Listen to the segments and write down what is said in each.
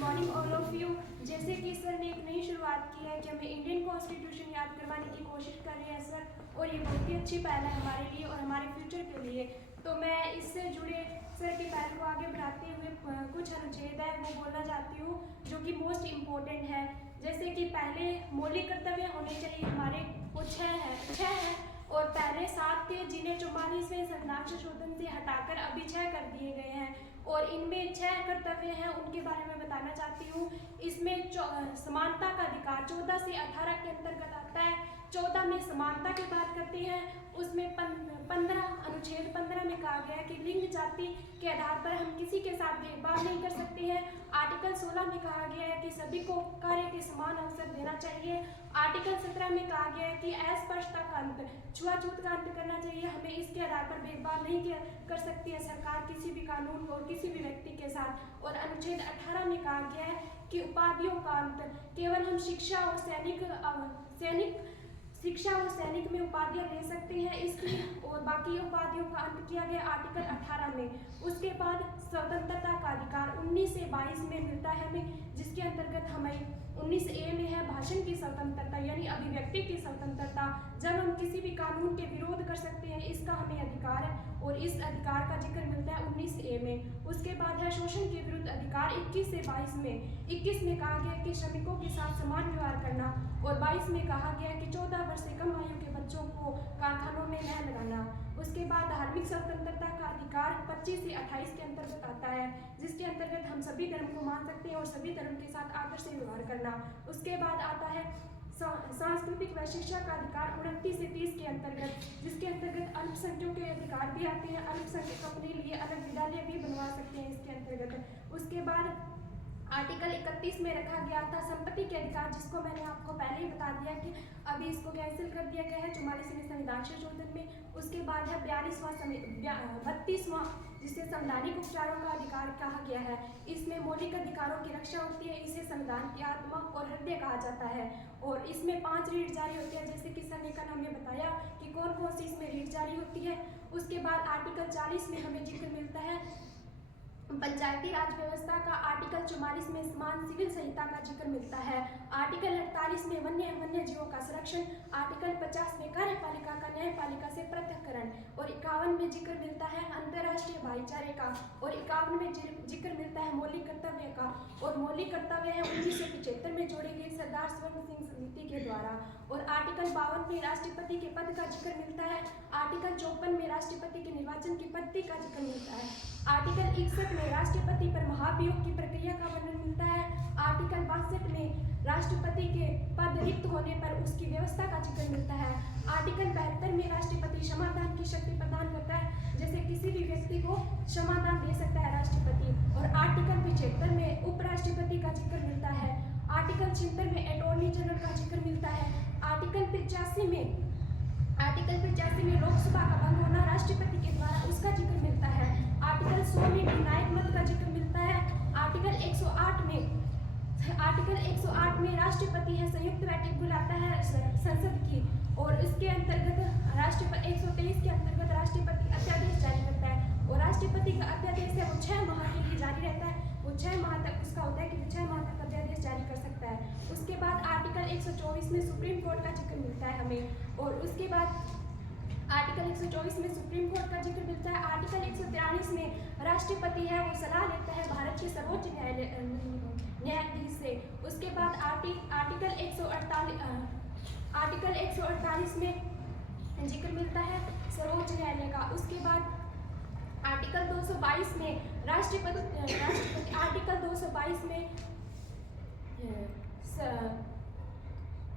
Morning all of you. जैसे कि sir ने एक नई शुरुआत की है कि हमें इंडियन कॉन्स्टिट्यूशन याद करवाने की कोशिश कर रहे हैं सर, और ये बहुत ही अच्छी पहल है हमारे लिए और हमारे फ्यूचर के लिए। तो मैं इससे जुड़े सर की पहल को आगे बढ़ाते हुए कुछ अनुच्छेद है वो बोलना चाहती हूँ जो कि मोस्ट इम्पोर्टेंट है। जैसे कि पहले मौलिक कर्तव्य होने चाहिए हमारे, वो छः है और पहले 7 थे जिन्हें 44वें संविधान संशोधन से हटाकर अभी 6 कर दिए गए हैं, और इनमें 6 कर्तव्य हैं उनके बारे में बताना चाहती हूँ। इसमें समानता का अधिकार 14 से 18 के अंतर्गत आता है। 14 में समानता की बात करते हैं, उसमें 15 अनुच्छेद 15 में कहा गया है कि लिंग जाति के आधार पर हम किसी के साथ भेदभाव नहीं कर सकते हैं। आर्टिकल 16 में कहा गया है कि सभी को कार्य के समान अवसर देना चाहिए। आर्टिकल 17 में कहा गया है कि अस्पृश्यता का अंत, छुआछूत का अंत करना चाहिए। हमें इसके आधार पर भेदभाव नहीं कर सकती है सरकार किसी भी कानून और किसी भी व्यक्ति के साथ। और अनुच्छेद 18 में कहा गया है कि उपाधियों का अंत, केवल हम शिक्षा और सैनिक में उपाधियां ले सकते हैं इसकी, और बाकी उपाधियों का अंत किया गया आर्टिकल 18 में। उसके बाद स्वतंत्रता का अधिकार 19 से 22 में मिलता है हमें, जिसके अंतर्गत हमें 19A में है भाषण की स्वतंत्रता यानी अभिव्यक्ति की स्वतंत्रता, जब हम किसी भी कानून के विरोध कर सकते हैं, इसका हमें अधिकार है और इस अधिकार का जिक्र मिलता है 19A में। उसके बाद है शोषण के विरुद्ध अधिकार 21 से 22 में। 21 में कहा गया कि श्रमिकों के साथ समान व्यवहार करना, और 22 में कहा गया कि 14 वर्ष से कम आयु के बच्चों को कारखानों में न लगाना। उसके बाद धार्मिक स्वतंत्रता का अधिकार 25 से 28 के अंतर्गत आता है, जिसके अंतर्गत हम सभी धर्म को मान सकते हैं और सभी धर्म के साथ आदर से व्यवहार करना। उसके बाद आता है सांस्कृतिक व शिक्षा का अधिकार 29 से 30 के अंतर्गत, जिसके अंतर्गत अल्पसंख्यकों के अधिकार भी आते हैं। अल्पसंख्यक अपने लिए अलग विद्यालय भी बनवा सकते हैं इसके अंतर्गत। उसके बाद आर्टिकल 31 में रखा गया था संपत्ति के अधिकार, जिसको मैंने आपको पहले ही बता दिया कि अभी इसको कैंसिल कर दिया गया है 44वें संविधान संशोधन में। उसके बाद है 32वां जिसे संवैधानिक उपचारों का अधिकार कहा गया है। इसमें मौलिक अधिकारों की रक्षा होती है, इसे संविधान की आत्मा और हृदय कहा जाता है, और इसमें 5 रीट जारी होती है, जैसे कि सर ने कल हमें बताया कि कौन कौन सी इसमें रीट जारी होती है। उसके बाद आर्टिकल 40 में हमें जिक्र मिलता है पंचायती राज व्यवस्था का। आर्टिकल 44 में समान सिविल संहिता का जिक्र मिलता है। आर्टिकल 48 में वन्य जीवों का संरक्षण। आर्टिकल 50 में कार्यपालिका का न्यायपालिका से पृथक्करण, और 51 में जिक्र मिलता है अंतर्राष्ट्रीय भाईचारे का, और 51 में जिक्र मिलता है मौलिक कर्तव्य का। और मौलिक कर्तव्य है 1975 में जोड़े गए सरदार स्वर्ण सिंह समिति के द्वारा। और आर्टिकल 52 में राष्ट्रपति के पद का जिक्र मिलता है। आर्टिकल 54 में राष्ट्रपति के निर्वाचन की पद्धति का जिक्र मिलता है। आर्टिकल 61 में राष्ट्रपति पर महाभियोग की प्रक्रिया का वर्णन मिलता है। आर्टिकल 62 में राष्ट्रपति के पद रिक्त होने पर उसकी व्यवस्था का जिक्र मिलता है। आर्टिकल 72 में राष्ट्रपति क्षमादान की शक्ति प्रदान करता है, जैसे किसी भी व्यक्ति को क्षमादान दे सकता है राष्ट्रपति। और आर्टिकल 75 में उपराष्ट्रपति का जिक्र मिलता है। आर्टिकल 76 में अटॉर्नी जनरल का जिक्र मिलता है। आर्टिकल 85 में लोकसभा का भंग होना राष्ट्रपति के द्वारा, उसका जिक्र मिलता है। आर्टिकल 100 में निर्णायक मत का जिक्र मिलता है। आर्टिकल 108 में राष्ट्रपति है संयुक्त बैठक बुलाता है संसद की, और इसके अंतर्गत राष्ट्रपति 123 के अंतर्गत राष्ट्रपति अध्यादेश जारी करता है, और राष्ट्रपति का अध्यादेश है वो 6 माह के लिए जारी रहता है। वो 6 माह तक उसका होता है कि 6 माह तक अध्यादेश जारी कर सकता है। उसके बाद आर्टिकल 124 में सुप्रीम कोर्ट का जिक्र मिलता है हमें, और उसके बाद आर्टिकल 124 में सुप्रीम कोर्ट का जिक्र मिलता है। आर्टिकल 143 में राष्ट्रपति है वो सलाह लेता है भारत के सर्वोच्च न्यायाधीश से। उसके बाद आर्टिकल 148 में जिक्र मिलता है सर्वोच्च न्यायालय का। उसके बाद आर्टिकल 222 में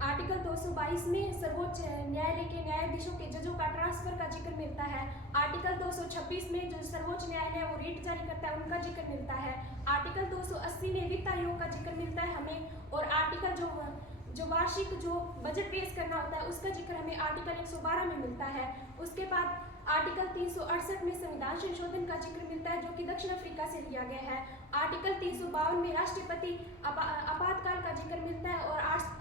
आर्टिकल 222 में सर्वोच्च न्यायालय के न्यायाधीशों के जजों का ट्रांसफर का जिक्र मिलता है। आर्टिकल 226 में जो सर्वोच्च न्यायालय वो रीट जारी करता है उनका जिक्र मिलता है। आर्टिकल 280 में वित्त आयोग का जिक्र मिलता है हमें, और आर्टिकल जो वार्षिक जो बजट पेश करना होता है उसका जिक्र हमें आर्टिकल 112 में मिलता है। उसके बाद आर्टिकल 368 में संविधान संशोधन का जिक्र मिलता है, जो कि दक्षिण अफ्रीका से लिया गया है। आर्टिकल 352 में राष्ट्रपति आपातकाल का जिक्र मिलता है, और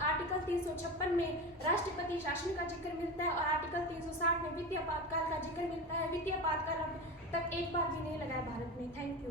आर्टिकल 356 में राष्ट्रपति शासन का जिक्र मिलता है, और आर्टिकल 360 में वित्तीय आपातकाल का जिक्र मिलता है। वित्तीय आपातकाल अब तक एक बार भी नहीं लगाया भारत में। Thank you.